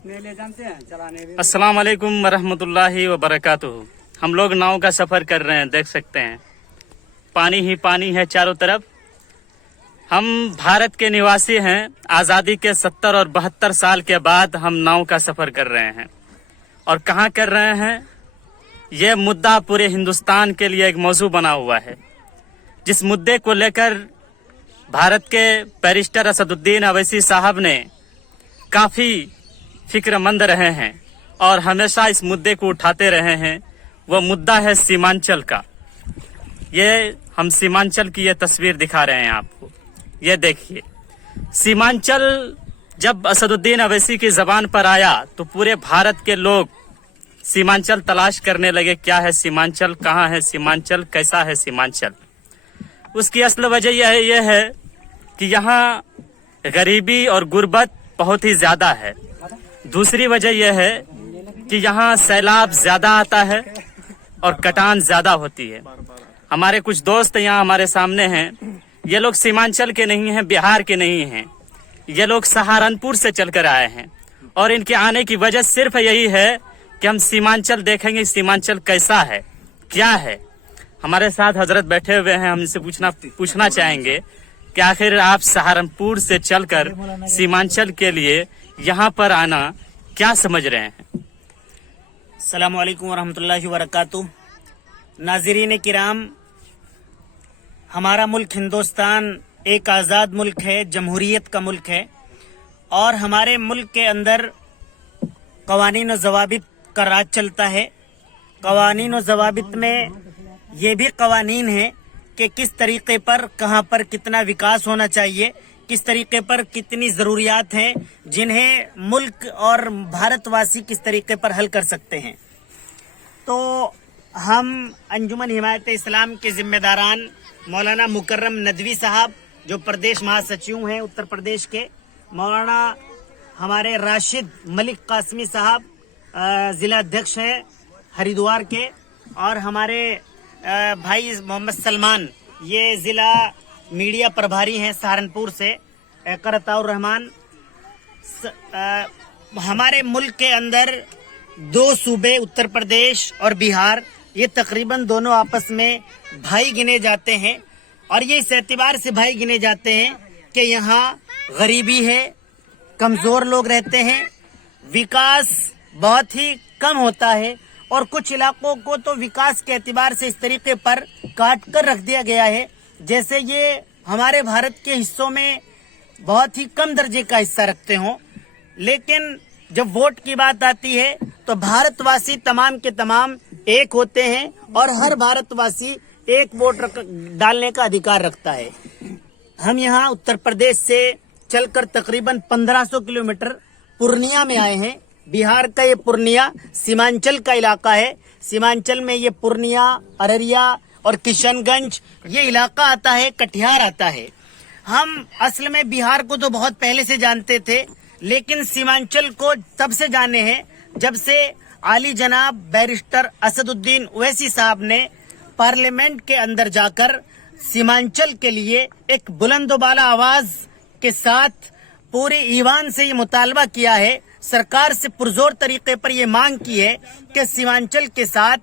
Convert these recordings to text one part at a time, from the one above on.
अस्सलाम वालेकुम वरहमतुल्लाहि वबरकातुहू। हम लोग नाव का सफ़र कर रहे हैं, देख सकते हैं पानी ही पानी है चारों तरफ। हम भारत के निवासी हैं। आज़ादी के 70 और 72 साल के बाद हम नाव का सफ़र कर रहे हैं। और कहाँ कर रहे हैं, ये मुद्दा पूरे हिंदुस्तान के लिए एक मौजू बना हुआ है। जिस मुद्दे को लेकर भारत के बैरिस्टर असदुद्दीन अवैसी साहब ने काफ़ी फिक्रमंद रहे हैं और हमेशा इस मुद्दे को उठाते रहे हैं, वो मुद्दा है सीमांचल का। ये हम सीमांचल की ये तस्वीर दिखा रहे हैं आपको। ये देखिए, सीमांचल जब असदुद्दीन अवैसी की ज़बान पर आया तो पूरे भारत के लोग सीमांचल तलाश करने लगे। क्या है सीमांचल, कहाँ है सीमांचल, कैसा है सीमांचल। उसकी असल वजह यह है कि यहाँ गरीबी और गुर्बत बहुत ही ज़्यादा है। दूसरी वजह यह है कि यहाँ सैलाब ज़्यादा आता है और कटान ज़्यादा होती है। हमारे कुछ दोस्त यहाँ हमारे सामने हैं, ये लोग सीमांचल के नहीं हैं, बिहार के नहीं हैं, ये लोग सहारनपुर से चलकर आए हैं। और इनके आने की वजह सिर्फ यही है कि हम सीमांचल देखेंगे, सीमांचल कैसा है, क्या है। हमारे साथ हजरत बैठे हुए हैं, हम इनसे पूछना चाहेंगे कि आखिर आप सहारनपुर से चलकर सीमांचल के लिए यहाँ पर आना क्या समझ रहे हैं। अस्सलामु अलैकुम वरहमतुल्लाहि वबरकातुहू। नाज़रीन किराम, हमारा मुल्क हिंदुस्तान एक आज़ाद मुल्क है, जमहूरियत का मुल्क है। और हमारे मुल्क के अंदर कवानीन और ज़वाबित का राज चलता है। कवानीन और ज़वाबित में ये भी कवानीन है कि किस तरीके पर, कहाँ पर कितना विकास होना चाहिए, किस तरीके पर कितनी ज़रूरियात हैं जिन्हें मुल्क और भारतवासी किस तरीके पर हल कर सकते हैं। तो हम अंजुमन हिमायत इस्लाम के जिम्मेदारान मौलाना मुकर्रम नदवी साहब, जो प्रदेश महासचिव हैं उत्तर प्रदेश के, मौलाना हमारे राशिद मलिक कासमी साहब ज़िला अध्यक्ष हैं हरिद्वार के, और हमारे भाई मोहम्मद सलमान, ये ज़िला मीडिया प्रभारी हैं सहारनपुर से, करताउर रहमान। हमारे मुल्क के अंदर दो सूबे उत्तर प्रदेश और बिहार, ये तकरीबन दोनों आपस में भाई गिने जाते हैं। और ये इस एतबार से भाई गिने जाते हैं कि यहाँ गरीबी है, कमज़ोर लोग रहते हैं, विकास बहुत ही कम होता है, और कुछ इलाकों को तो विकास के एतबार से इस तरीके पर काट कर रख दिया गया है जैसे ये हमारे भारत के हिस्सों में बहुत ही कम दर्जे का हिस्सा रखते हों। लेकिन जब वोट की बात आती है तो भारतवासी तमाम के तमाम एक होते हैं और हर भारतवासी एक वोट डालने का अधिकार रखता है। हम यहाँ उत्तर प्रदेश से चलकर तकरीबन 1500 किलोमीटर पूर्णिया में आए हैं। बिहार का ये पूर्णिया सीमांचल का इलाका है। सीमांचल में ये पूर्णिया, अररिया और किशनगंज ये इलाका आता है, कटिहार आता है। हम असल में बिहार को तो बहुत पहले से जानते थे, लेकिन सीमांचल को तब से जाने हैं जब से आली जनाब बैरिस्टर असदुद्दीन ओवैसी साहब ने पार्लियामेंट के अंदर जाकर सीमांचल के लिए एक बुलंदबाला आवाज के साथ पूरे ईवान से ये मुतालबा किया है, सरकार से पुरजोर तरीके पर ये मांग की है कि सीमांचल के साथ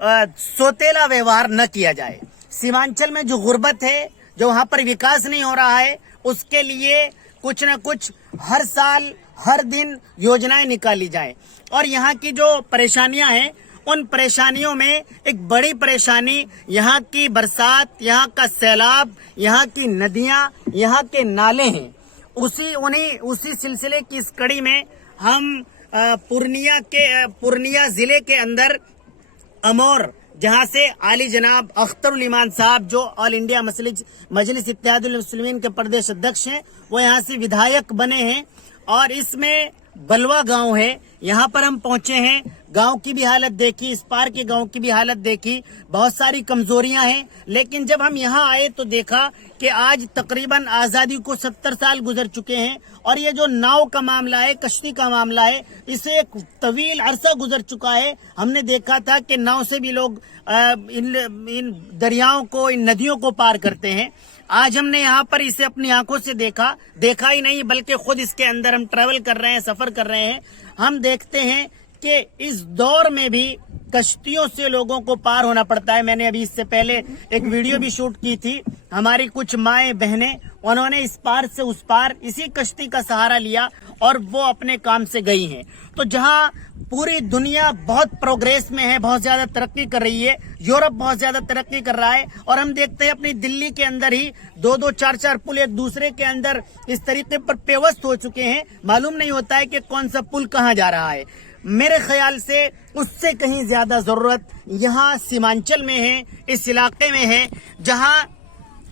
सोतेला व्यवहार न किया जाए। सीमांचल में जो गुर्बत है, जो वहाँ पर विकास नहीं हो रहा है, उसके लिए कुछ न कुछ हर साल हर दिन योजनाएं निकाली जाए। और यहाँ की जो परेशानियां हैं, उन परेशानियों में एक बड़ी परेशानी यहाँ की बरसात, यहाँ का सैलाब, यहाँ की नदियाँ, यहाँ के नाले हैं। उसी सिलसिले की इस कड़ी में हम पूर्णिया जिले के अंदर अमौर, जहां से आली जनाब अख्तरुल ईमान साहब, जो ऑल इंडिया मजलिस इत्तेहादुल मुस्लिमीन के प्रदेश अध्यक्ष हैं, वो यहाँ से विधायक बने हैं। और इसमें बलवा गांव है, यहाँ पर हम पहुंचे हैं, गांव की भी हालत देखी, इस पार के गांव की भी हालत देखी, बहुत सारी कमजोरियां हैं। लेकिन जब हम यहाँ आए तो देखा कि आज तकरीबन आजादी को 70 साल गुजर चुके हैं और ये जो नाव का मामला है, कश्ती का मामला है, इसे एक तवील अरसा गुजर चुका है। हमने देखा था कि नाव से भी लोग इन दरियाओं को, इन नदियों को पार करते हैं। आज हमने यहाँ पर इसे अपनी आंखों से देखा ही नहीं बल्कि खुद इसके अंदर हम ट्रैवल कर रहे हैं, सफर कर रहे हैं। हम देखते हैं कि इस दौर में भी कश्तियों से लोगों को पार होना पड़ता है। मैंने अभी इससे पहले एक वीडियो भी शूट की थी। हमारी कुछ माएं बहनें, उन्होंने इस पार से उस पार इसी कश्ती का सहारा लिया और वो अपने काम से गई हैं। तो जहां पूरी दुनिया बहुत प्रोग्रेस में है, बहुत ज्यादा तरक्की कर रही है, यूरोप बहुत ज्यादा तरक्की कर रहा है, और हम देखते हैं अपनी दिल्ली के अंदर ही 2-2, 4-4 पुल एक दूसरे के अंदर इस तरीके पर पेवस्त हो चुके हैं, मालूम नहीं होता है कि कौन सा पुल कहां जा रहा है। मेरे ख्याल से उससे कहीं ज्यादा जरूरत यहाँ सीमांचल में है, इस इलाके में है, जहां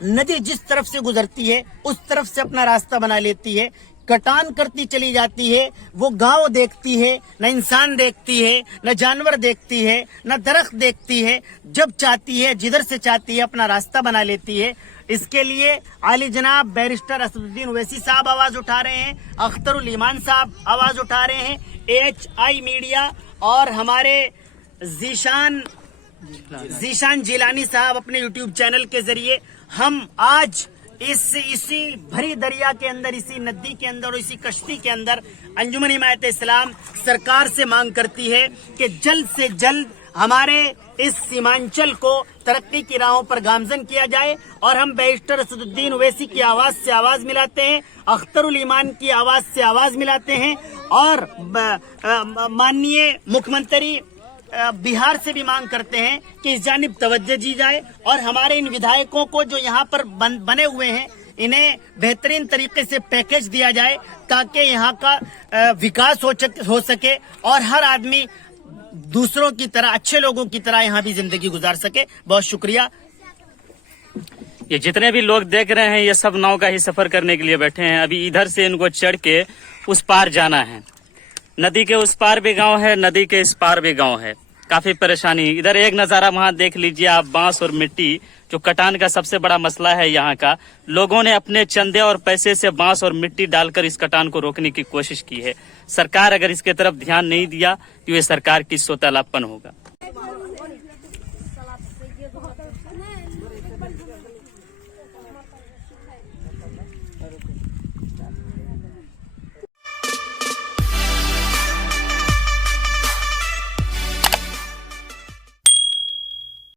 नदी जिस तरफ से गुजरती है उस तरफ से अपना रास्ता बना लेती है, कटान करती चली जाती है। वो गांव देखती है, न इंसान देखती है, न जानवर देखती है, न दरख्त देखती है। जब चाहती है, जिधर से चाहती है, अपना रास्ता बना लेती है। इसके लिए आली जनाब बैरिस्टर असदुद्दीन ओवैसी साहब आवाज उठा रहे हैं, अख्तरुल ईमान साहब आवाज उठा रहे हैं, AHI मीडिया और हमारे जीशान जिलानी साहब अपने YouTube चैनल के जरिए हम आज इसी भरी दरिया के अंदर, इसी नदी के अंदर और इसी कश्ती के अंदर अंजुमन हिमायत इस्लाम सरकार से मांग करती है कि जल्द से जल्द हमारे इस सीमांचल को तरक्की की राहों पर गामजन किया जाए। और हम बैरिस्टर असदुद्दीन ओवैसी की आवाज से आवाज मिलाते हैं, अख्तरुल ईमान की आवाज से आवाज मिलाते हैं और माननीय मुख्यमंत्री बिहार से भी मांग करते हैं कि इस जानिब तवज्जो दी जाए और हमारे इन विधायकों को जो यहाँ पर बने हुए हैं, इन्हें बेहतरीन तरीके से पैकेज दिया जाए ताकि यहाँ का विकास हो सके और हर आदमी दूसरों की तरह, अच्छे लोगों की तरह यहाँ भी जिंदगी गुजार सके। बहुत शुक्रिया। ये जितने भी लोग देख रहे हैं, ये सब नाव का ही सफर करने के लिए बैठे हैं। अभी इधर से इनको चढ़ के उस पार जाना है। नदी के उस पार भी गांव है, नदी के इस पार भी गांव है। काफी परेशानी। इधर एक नजारा वहां देख लीजिए आप, बांस और मिट्टी, जो कटान का सबसे बड़ा मसला है यहाँ का। लोगों ने अपने चंदे और पैसे से बांस और मिट्टी डालकर इस कटान को रोकने की कोशिश की है। सरकार अगर इसके तरफ ध्यान नहीं दिया तो ये सरकार की सोतालापन होगा।